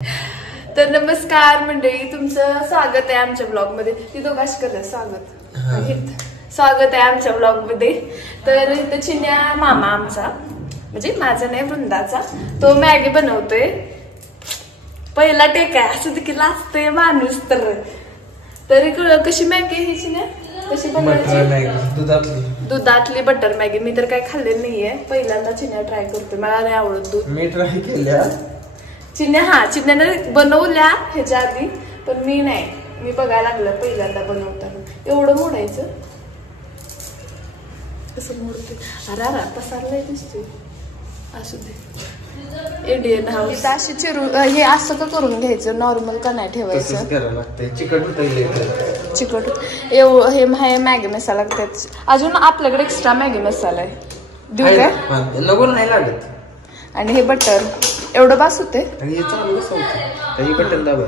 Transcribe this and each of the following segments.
तर नमस्कार मंडळी, तुमचं स्वागत आहे आमच्या ब्लॉग मध्ये. ती दोघांशी करत स्वागत आहे आमच्या ब्लॉग मध्ये. तर इथं चिन्या मामा आमचा, म्हणजे माझा नाही वृंदाचा, तो मॅगी बनवतोय. पहिला टेक आहे, असं देखील असतंय माणूस. तरी कशी मॅगी ही चिन्या, कशी बनवायची? दुधातली बटर मॅगी. मी तर काय खाल्लेली नाहीये, पहिल्यांदा चिन्या ट्राय करतोय. मला नाही आवडत दूध. मी ट्राय केल्या चिन्याने बनवल्या ह्याच्या आधी, पण मी नाही. मी बघायला लागलं पहिल्यांदा बनवताना. एवढं मोडायचं, कसं मोडते? अरा पसारलाय दिसते. असू दे. Indian house. अशी हे असं का करून घ्यायचं, नॉर्मल का नाही ठेवायचं? चिकट हे मॅगी मसाला लागतात. अजून आपल्याकडे एक्स्ट्रा मॅगी मसाला आहे, देऊ काय? नाही लागत. आणि हे बटर एवढं बास होते. बटन दाबा.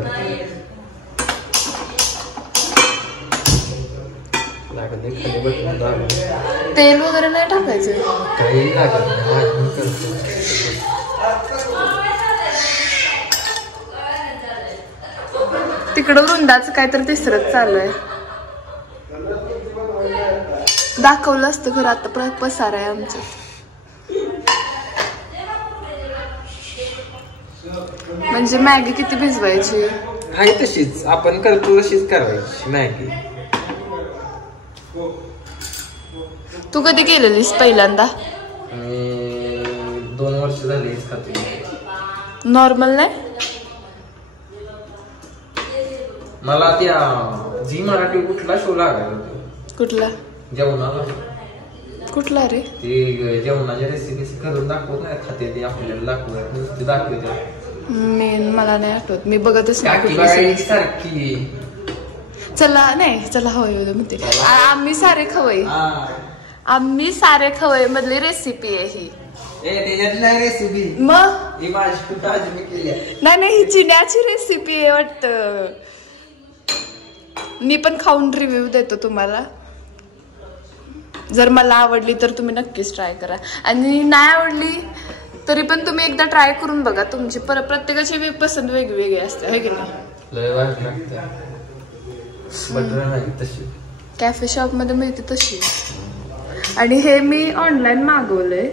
तेल वगैरे नाही टाकायचं. काही लागत. तिकडं वृंदाचं काय तर तिसरंच चालू आहे. दाखवलं असतं खरं, आता पसार आहे आमचं. म्हणजे मॅगी किती भिजवायची? आहे तशीच आपण करतो तशीच करायची मॅगी. तू कधी केलेलीस पहिल्यांदा? मी 2 वर्ष झाली खाते. नॉर्मल नाही. मला त्या झी मराठी कुठला शो लागायला? कुठला? जेवणाला. कुठला रे? ते जेवणाच्या रेसिपी करून दाखवत नाही, खाते ते आपल्याला दाखवते. मला नाही आठवत, मी बघतच नाही. चला नाही, चला हवय म्हणते. आम्ही सारे खवय मधली रेसिपी आहे ही. रेसिपी मग नाही, ही चिन्याची रेसिपी आहे वाटतं. मी पण खाऊन रिव्ह्यू देतो तुम्हाला. जर मला आवडली तर तुम्ही नक्कीच ट्राय करा, आणि नाही आवडली तरी पण तुम्ही एकदा ट्राय करून बघा. तुमची प्रत्येकाची पसंत वेगवेगळी असते, है की नाही? कॅफे शॉप मध्ये मिळते तशी. आणि हे मी ऑनलाईन मागवलंय,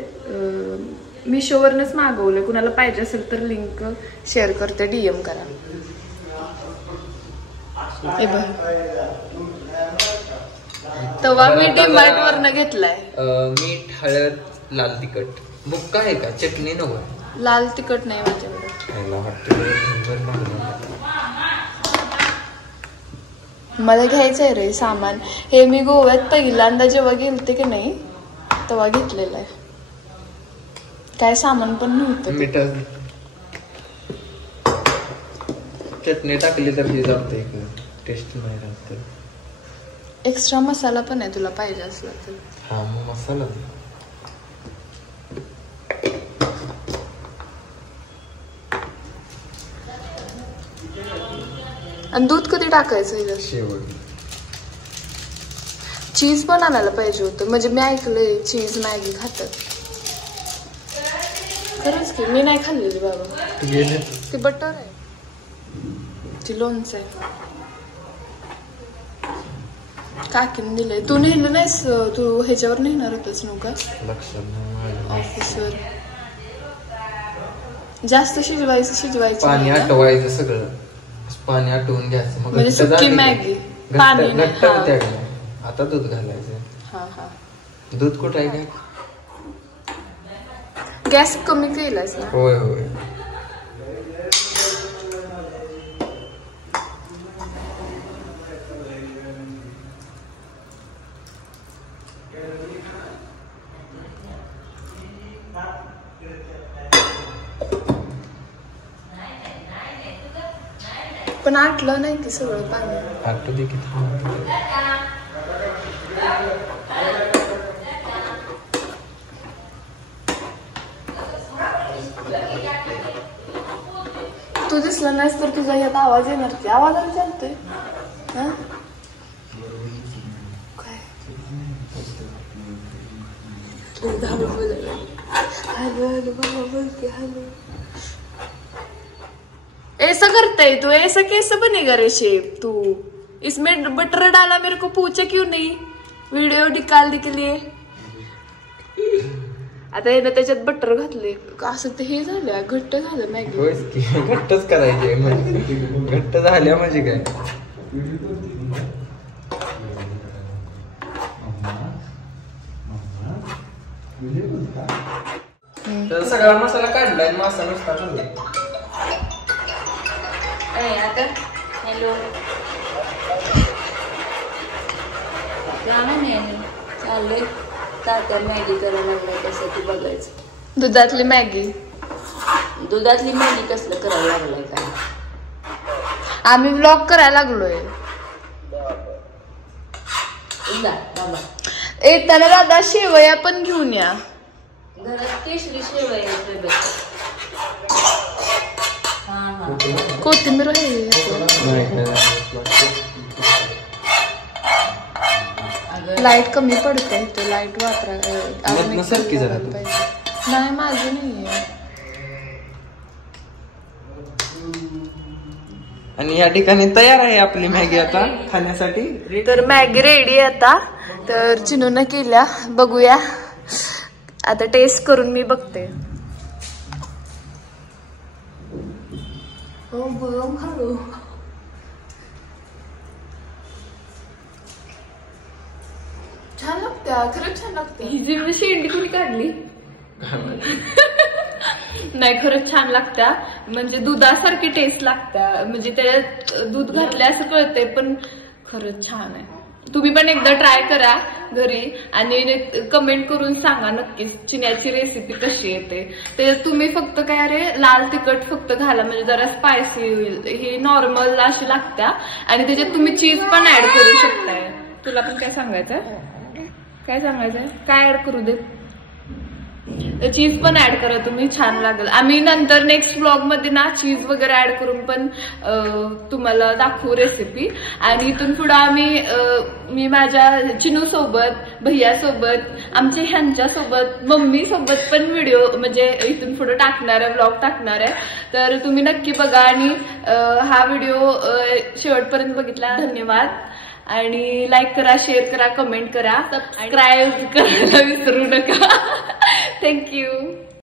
मिशोवरनच मागवलंय. कुणाला पाहिजे असेल तर लिंक शेअर करते, DM करा. तवा मी डीमार्ट वरनं घेतलाय. मीठ, हळद, लाल तिखट. बुक्का आहे का? चटणी नको? लाल तिखट नाही माझ्याकडे. मला घ्यायचंय रे सामान. हे मी गोव्यात पहिल्यांदा जेव्हा गेलते की नाही तेव्हा घेतलेलं आहे. काय सामान पण नव्हतं. मीठ, चटणी टाकली तर ती जाते, टेस्ट नाही राहत. एक्स्ट्रा मसाला पण आहे, तुला पाहिजे असला तर. हा, मग मसाला. आणि दूध कधी टाकायचं? शेवट. चीज पण आणायला पाहिजे होतं, म्हणजे मी ऐकलंय चीज मॅगी खातात. खरंच की मी नाही खाल्लेली बाबा. ती बटर आहे, ती लोणचं आहे. काकीने दिलंय. तू नेलं नाहीस? तू ह्याच्यावर नेणार होतच नव्हता ऑफिसवर. जास्त शिजवायचं पाणी आटवायचं, सगळं पाणी आटवून घ्यायचं. मग म्हणजे सुकी मॅगी पाणी. आता दूध घालायचं. दूध कुठं आहे? गॅस कमी केलास ना? होय होय. पण आटलं नाही की सगळं पाणी? आटू दे की. तू दिसला नाहीस तर तुझा यात आवाज येणार की? आवाजाला चालतोय. हॅलो हॅलो बाबा बोल की. हॅलो. ए कैसा करता है तू, ऐसा कैसे बनेगा रे शेप तू, इसमें बटर डाला मेरे को पूछा क्यों नहीं व्हिडिओ निकालने के लिए. आता हे ना त्याच्यात बटर घातले असं ते हे झालं घट्ट झालं मॅगी. घट्टच करायचे म्हणजे घट्ट झाल्या म्हणजे काय. तर सगळा मसाला काढलाय मसाला नुसता काढलाय. आता हॅलो चाललंय तात्या मॅगी करायला लागलाय कसं ते बघायचं. दुधातली मॅगी कसलं करायला लागलाय काय. आम्ही व्लॉग करायला लागलोय. येताना दादा शेवया पण घेऊन या. घरात केशरी शेवया कोथिंबीर लाईट कमी पडते तो लाईट वापरायला नाही माझं नाहीये. आणि या ठिकाणी तयार आहे आपली मॅगी आता खाण्यासाठी. तर मॅगी रेडी आता. तर चिनून केल्या बघूया आता टेस्ट करून मी बघते. छान लागत्या खरंच छान लागते. ही जी शेंडी कोणी काढली नाही खरंच छान लागत्या. म्हणजे दुधासारखी टेस्ट लागत्या. म्हणजे त्याच्यात दूध घातल्या असं कळतंय पण खरंच छान आहे. तुम्ही पण एकदा ट्राय करा घरी आणि कमेंट करून सांगा नक्कीच चिन्याची रेसिपी कशी येते. त्याच्यात तुम्ही फक्त काय रे लाल तिखट फक्त घाला म्हणजे जरा स्पायसी होईल. ही नॉर्मल अशी लागत्या आणि त्याच्यात तुम्ही चीज पण ऍड करू शकताय. तुला पण काय सांगायचंय काय ऍड करू दे. चीज पण ऍड करा तुम्ही छान लागेल. आम्ही नंतर नेक्स्ट ब्लॉग मध्ये ना चीज वगैरे ऍड करून पण तुम्हाला दाखवू रेसिपी. आणि इथून पुढे आम्ही मी माझ्या चिनू सोबत भैया सोबत आमच्या ह्यांच्या सोबत मम्मी सोबत पण व्हिडिओ म्हणजे इथून पुढे टाकणार आहे ब्लॉग टाकणार आहे. तर तुम्ही नक्की बघा आणि हा व्हिडिओ शेवटपर्यंत बघितला धन्यवाद. आणि लाईक करा शेअर करा कमेंट करा सबस्क्राईब करायला विसरू नका. थँक्यू.